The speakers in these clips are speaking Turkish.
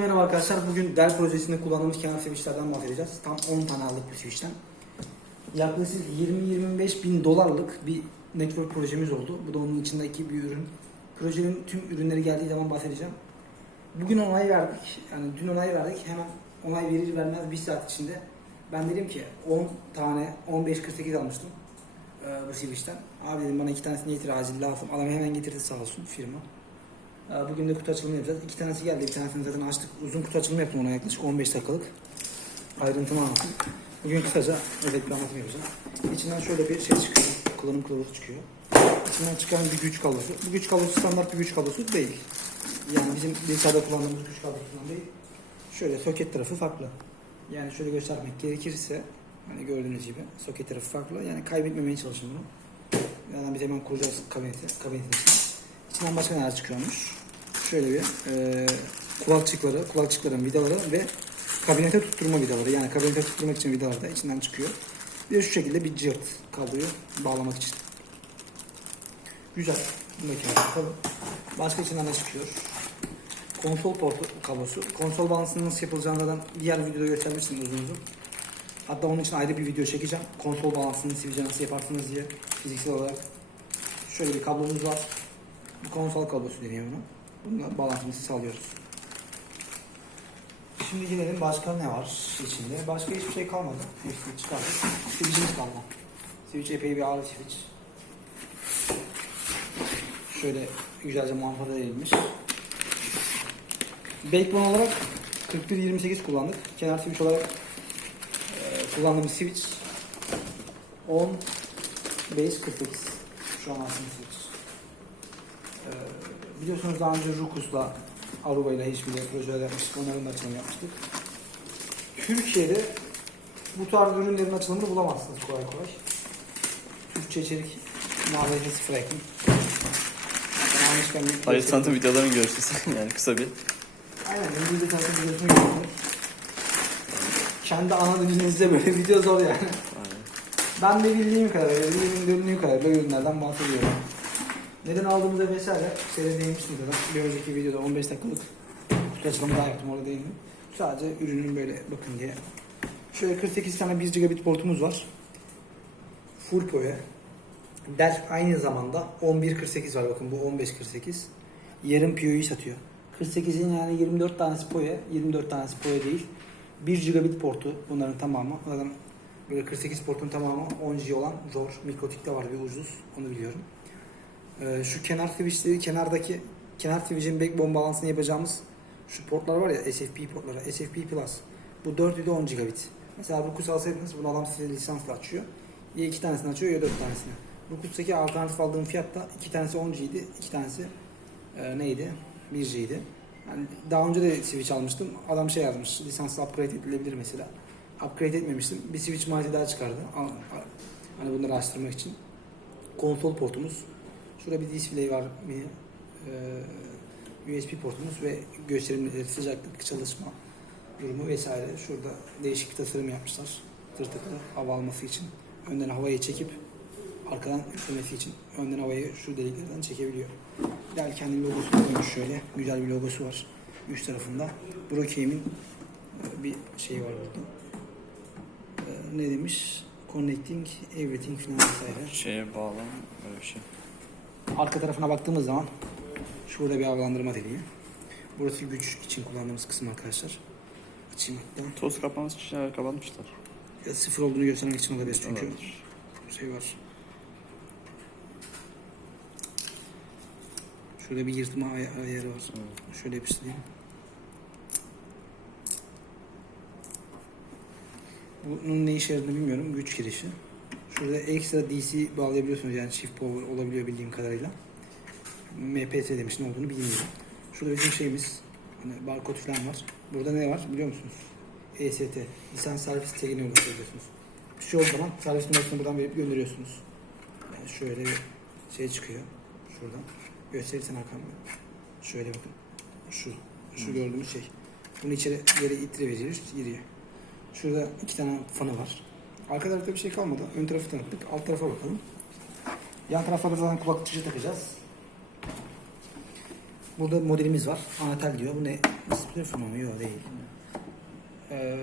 Merhaba arkadaşlar. Bugün Dell projesinde kullandığımız kenar switchlerden bahsedeceğiz. Tam 10 tane aldık bu switchten. Yaklaşık 20-25 bin dolarlık bir network projemiz oldu. Bu da onun içindeki bir ürün. Projenin tüm ürünleri geldiği zaman bahsedeceğim. Bugün onay verdik. Yani dün onay verdik. Hemen onay verir vermez bir saat içinde. Ben dedim ki 10 tane 15.48 almıştım e, bu switchten. Abi dedim bana iki tanesini getir acil lazım. Adam hemen getirdi sağ olsun firma. Ee, Bugün de kutu açılımı yapacağız. İki tanesi geldi. Bir tanesini zaten açtık. Uzun kutu açılımı yaptım ona yaklaşık 15 dakikalık. Ayrıntılı anlattım. Bugün kısaca özet bir anlatım yapacağım. İçinden şöyle bir şey çıkıyor. Kullanım kılavuzu çıkıyor. İçinden çıkan bir güç kablosu. Bu güç kablosu standart bir güç kablosu değil. Yani bizim bilgisayarda kullandığımız güç kablosundan değil. Şöyle soket tarafı farklı. Yani şöyle göstermek gerekirse hani gördüğünüz gibi soket tarafı farklı. Yani kaybetmemeye çalışın bunu. Yani biz hemen kuracağız kabineti, kabinetin içine. İçinden başka neler çıkıyormuş. Şöyle bir e, kulakçıkları, kulakçıkların vidaları ve kabinete tutturma vidaları. Yani kabinete tutturmak için vidalar da içinden çıkıyor. Bir de şu şekilde bir cırt kabloyu bağlamak için. Güzel. Bundaki bakalım. Başka içinden ne çıkıyor? Konsol portu kablosu. Konsol bağlantısının nasıl yapılacağını zaten diğer videoda göstermiştim uzun uzun. Hatta onun için ayrı bir video çekeceğim. Konsol bağlantısını sivilce nasıl yaparsınız diye fiziksel olarak. Şöyle bir kablomuz var. Bu konsol kablosu deniyor buna. Bununla bağlantımızı sağlıyoruz. Şimdi gelelim başka ne var içinde? Başka hiçbir şey kalmadı. Hepsini çıkardık. Switch'imiz kaldı. Switch epey bir ağır switch. Şöyle güzelce manfada edilmiş. Backbone olarak 4128 kullandık. Kenar switch olarak e, kullandığımız switch 10 base 48. Şu an aslında switch. Ee, biliyorsunuz daha önce Rukus'la Aruba ile hiçbir projeler yapmıştık. Onların da açılımı yapmıştık. Türkiye'de bu tarz ürünlerin açılımını bulamazsınız kolay kolay. Türkçe içerik maalesef sıfır bir- Hayır tanıtım videolarını görüşürüz yani kısa bir. Aynen İngilizce tanıtım videosunu gördüm. Kendi ana dilinizde böyle video zor yani. Aynen. Ben de bildiğim kadarıyla, bildiğim göründüğü kadarıyla ürünlerden bahsediyorum. Neden aldığımıza vesaire şeyde değinmiştim zaten. Bir önceki videoda 15 dakikalık kutu daha yaptım orada değindim. Sadece ürünün böyle bakın diye. Şöyle 48 tane 1 gigabit portumuz var. Full PoE. Dell aynı zamanda 1148 var bakın bu 1548. Yarım PoE'yi satıyor. 48'in yani 24 tanesi PoE, 24 tanesi PoE değil. 1 gigabit portu bunların tamamı. Zaten böyle 48 portun tamamı 10 G olan zor. Mikrotik'te var bir ucuz onu biliyorum. Ee, şu kenar switchleri kenardaki kenar switch'in backbone balansını yapacağımız şu portlar var ya SFP portları SFP Plus bu 4 ile 10 gigabit. Mesela Rukus alsaydınız bunu adam size lisansla açıyor. Ya iki tanesini açıyor ya dört tanesini. Rukus'taki alternatif aldığım fiyatta iki tanesi 10 G'ydi, iki tanesi e, neydi? 1 G'ydi. Yani daha önce de switch almıştım. Adam şey yazmış, lisansla upgrade edilebilir mesela. Upgrade etmemiştim. Bir switch maliyeti daha çıkardı. Hani bunları araştırmak için. Konsol portumuz. Şurada bir display var. Bir, e, USB portumuz ve gösterimleri, sıcaklık, çalışma durumu vesaire. Şurada değişik tasarım yapmışlar. Tırtıklı hava alması için. Önden havayı çekip arkadan üflemesi için önden havayı şu deliklerden çekebiliyor. Dell kendi logosunu koymuş şöyle. Güzel bir logosu var üst tarafında. Brocame'in e, bir şeyi var burada. E, Ne demiş? Connecting everything falan vesaire. Şeye bağlan öyle bir şey. Arka tarafına baktığımız zaman şurada bir havalandırma deliği. Burası güç için kullandığımız kısım arkadaşlar. Açayım hatta. Toz kapanmış şeyler kapatmışlar. Ya sıfır olduğunu göstermek için olabilir çünkü Olabilir. şey var. Şurada bir yırtma ay- ayarı var. Şöyle yapıştırayım. Bunun ne işe yaradığını bilmiyorum. Güç girişi. Şurada ekstra DC bağlayabiliyorsunuz yani çift power olabiliyor bildiğim kadarıyla. MPS demiş ne olduğunu bilmiyorum. Şurada bizim şeyimiz hani barkod falan var. Burada ne var biliyor musunuz? EST. Lisans servis tagine ulaşabiliyorsunuz. Bir şey olduğu zaman servis numarasını buradan verip gönderiyorsunuz. Yani şöyle bir şey çıkıyor. Şuradan. Gösterirsen Bey. Şöyle bakın. Şu. Şu gördüğümüz şey. Bunu içeri geri itire veriyoruz. Giriyor. Şurada iki tane fanı var. Arka tarafta bir şey kalmadı. Ön tarafı tanıttık. Alt tarafa bakalım. Yan taraflarda zaten kulaklıkçı takacağız. Burada modelimiz var. Anatel diyor. Bu ne? Firma mı? Yok değil. Ee,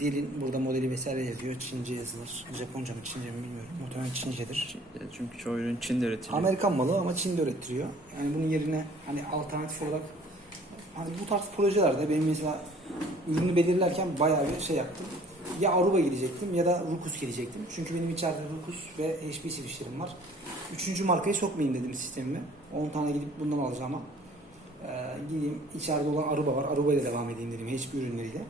dilin burada modeli vesaire yazıyor. Çince yazılır. Japonca mı Çince mi bilmiyorum. Muhtemelen Çincedir. Çünkü çoğu ürün Çin'de üretiliyor. Amerikan malı ama Çin'de ürettiriyor. Yani bunun yerine hani alternatif olarak hani bu tarz projelerde benim mesela ürünü belirlerken bayağı bir şey yaptım. Ya Aruba gidecektim ya da Rukus gidecektim. Çünkü benim içeride Rukus ve HP switchlerim var. Üçüncü markayı sokmayayım dedim sistemime. 10 tane gidip bundan alacağım ama ee, gideyim içeride olan Aruba var. Aruba ile devam edeyim dedim HP ürünleriyle.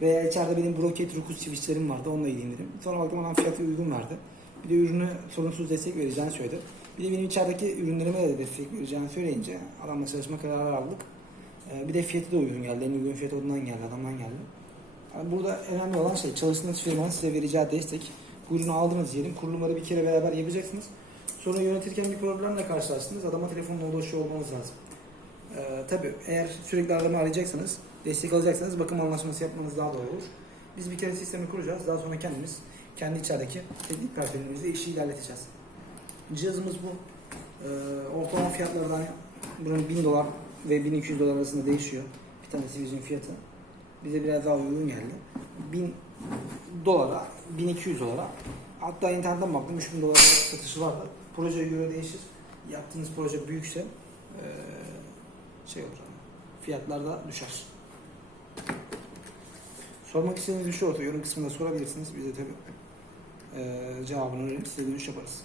Veya içeride benim Broket Rukus switchlerim vardı. Onunla gideyim dedim. Sonra baktım adam fiyatı uygun verdi. Bir de ürünü sorunsuz destek vereceğini söyledi. Bir de benim içerideki ürünlerime de destek vereceğini söyleyince adamla çalışma kararı aldık. Ee, bir de fiyatı da uygun geldi. En uygun fiyat ondan geldi, adamdan geldi. Yani burada önemli olan şey çalıştığınız firmanın size vereceği destek. Bu ürünü aldınız diyelim. Kurulumları bir kere beraber yapacaksınız. Sonra yönetirken bir problemle karşılaştınız. Adama telefonla ulaşıyor olmanız lazım. Ee, tabii eğer sürekli adamı arayacaksanız, destek alacaksanız bakım anlaşması yapmanız daha doğru olur. Biz bir kere sistemi kuracağız. Daha sonra kendimiz kendi içerideki teknik personelimizle işi ilerleteceğiz. Cihazımız bu. Ee, ortalama fiyatlardan bunun 1000 dolar ve 1200 dolar arasında değişiyor. Bir tane Vision fiyatı. Bize biraz daha uygun geldi. 1000 dolara, 1200 dolara hatta internetten baktım 3000 dolara satışı vardı. Projeye göre değişir. Yaptığınız proje büyükse şey olur. Fiyatlar da düşer. Sormak istediğiniz bir şey olursa yorum kısmında sorabilirsiniz. Biz de tabii cevabını verir, size dönüş yaparız.